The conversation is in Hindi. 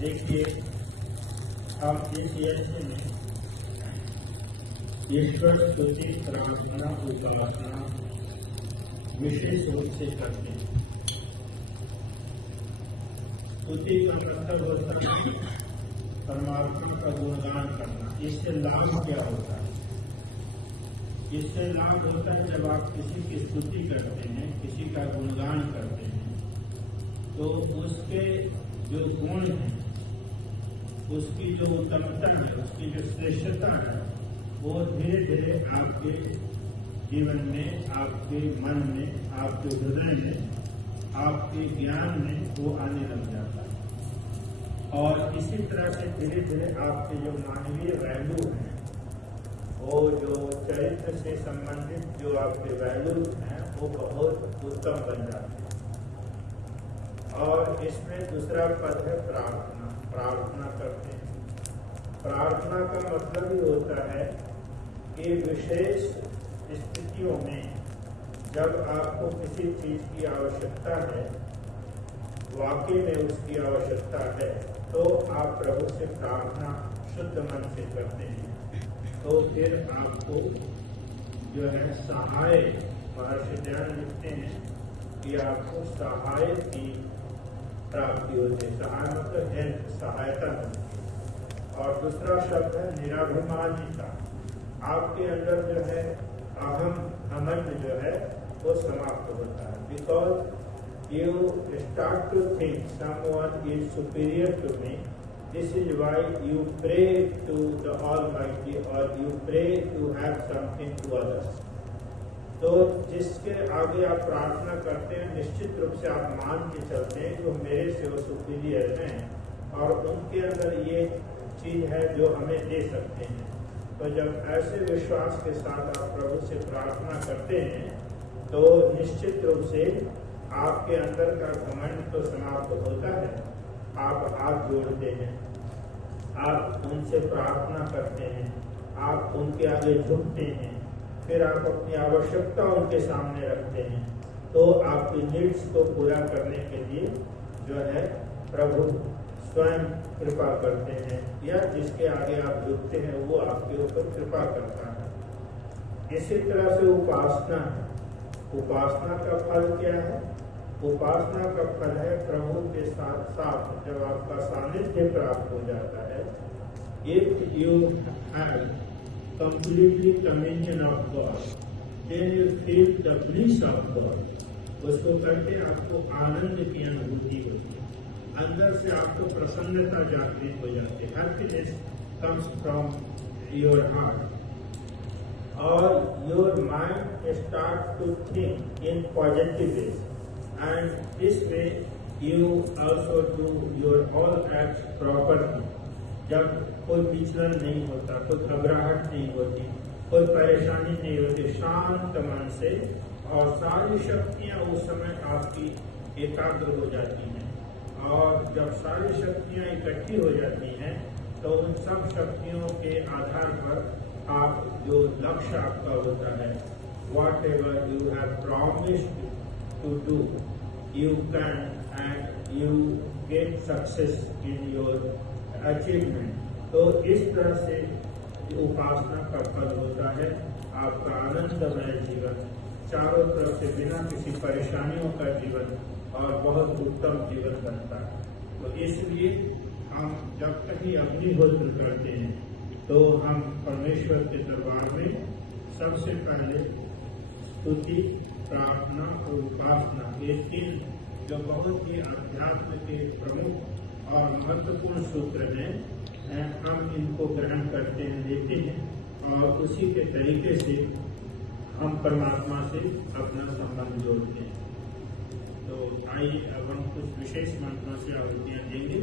देखिए, हम इस यज्ञ में ईश्वर स्तुति प्रार्थना उपासना विशेष रूप से करते हैं। स्तुति का मतलब होता है परमात्मा का गुणगान करना। इससे लाभ क्या होता है? इससे लाभ होता है जब आप किसी की स्तुति करते हैं, किसी का गुणगान करते हैं, तो उसके जो गुण हैं, उसकी जो उत्तमता है, उसकी जो श्रेष्ठता है, वो धीरे धीरे आपके जीवन में, आपके मन में, आपके हृदय में, आपके ज्ञान में वो आने लग जाता है। और इसी तरह से धीरे धीरे आपके जो मानवीय वैल्यू हैं, वो जो चरित्र से संबंधित जो आपके वैल्यू हैं, वो बहुत उत्तम बन जाते हैं। और इसमें दूसरा पद है प्रार्थना। प्रार्थना करते हैं। प्रार्थना का मतलब ही होता है कि विशेष स्थितियों में जब आपको किसी चीज की आवश्यकता है, वाकई में उसकी आवश्यकता है, तो आप प्रभु से प्रार्थना शुद्ध मन से करते हैं, तो फिर आपको जो है सहाय, महर्षि दयानंद लिखते हैं कि आपको सहाय की प्राप्ति होती है। सहाय मतलब हेल्प, सहायता मिलती है। और दूसरा शब्द है निराभिमानिता। आपके अंदर जो है अहम, घमंड जो है वो समाप्त होता है। Because you start to think someone is superior to me, this is why you pray to the almighty और you pray to have something to others. तो जिसके आगे आप प्रार्थना करते हैं, निश्चित रूप से आप मान के चलते हैं जो मेरे से वो सुपीरियर हैं और उनके अंदर ये चीज है जो हमें दे सकते हैं। तो जब ऐसे विश्वास के साथ आप प्रभु से प्रार्थना करते हैं, तो निश्चित रूप से आपके अंदर का घमंड तो समाप्त होता है। आप हाथ जोड़ते हैं, आप उनसे प्रार्थना करते हैं, आप उनके आगे झुकते हैं, फिर आप अपनी आवश्यकता उनके सामने रखते हैं, तो आपकी नीड्स को पूरा करने के लिए जो है प्रभु स्वयं कृपा करते हैं, या जिसके आगे आप झुकते हैं वो आपके ऊपर कृपा करता है। इसी तरह से उपासना है। उपासना का फल क्या है? उपासना का फल है प्रभु के साथ साथ जब आपका सानिध्य प्राप्त हो जाता है, if you have completely communion of God, then you feel the bliss of God. उसको करके आपको आनंद की अनुभूति होती है, अंदर से आपको प्रसन्नता जागृत हो जाती है। Happiness comes from your heart और your mind start to think in positive ways, and this way you also do your all acts properly. जब कोई विचलन नहीं होता, कोई घबराहट नहीं होती, कोई परेशानी नहीं होती, शांत मन से, और सारी शक्तियां उस समय आपकी एकाग्र हो जाती हैं। और जब सारी शक्तियां इकट्ठी हो जाती हैं, तो उन सब शक्तियों के आधार पर आप जो लक्ष्य आपका होता है, whatever you have promised to do, you can and you get success in your achievement. तो इस तरह से उपासना का फल होता है आपका आनंदमय जीवन, चारों तरफ से बिना किसी परेशानियों का जीवन, और बहुत उत्तम जीवन बनता है। तो इसलिए हम जब कहीं अग्निहोत्र करते हैं, तो हम परमेश्वर के दरबार में सबसे पहले स्तुति, प्रार्थना और उपासना, ये तीन जो बहुत ही अध्यात्म के प्रमुख और महत्वपूर्ण सूत्र हैं, हम इनको ग्रहण करते हैं, लेते हैं, और उसी के तरीके से हम परमात्मा से अपना संबंध जोड़ते हैं। तो आइए अब हम कुछ विशेष मंत्रों से आहुतियाँ देंगे।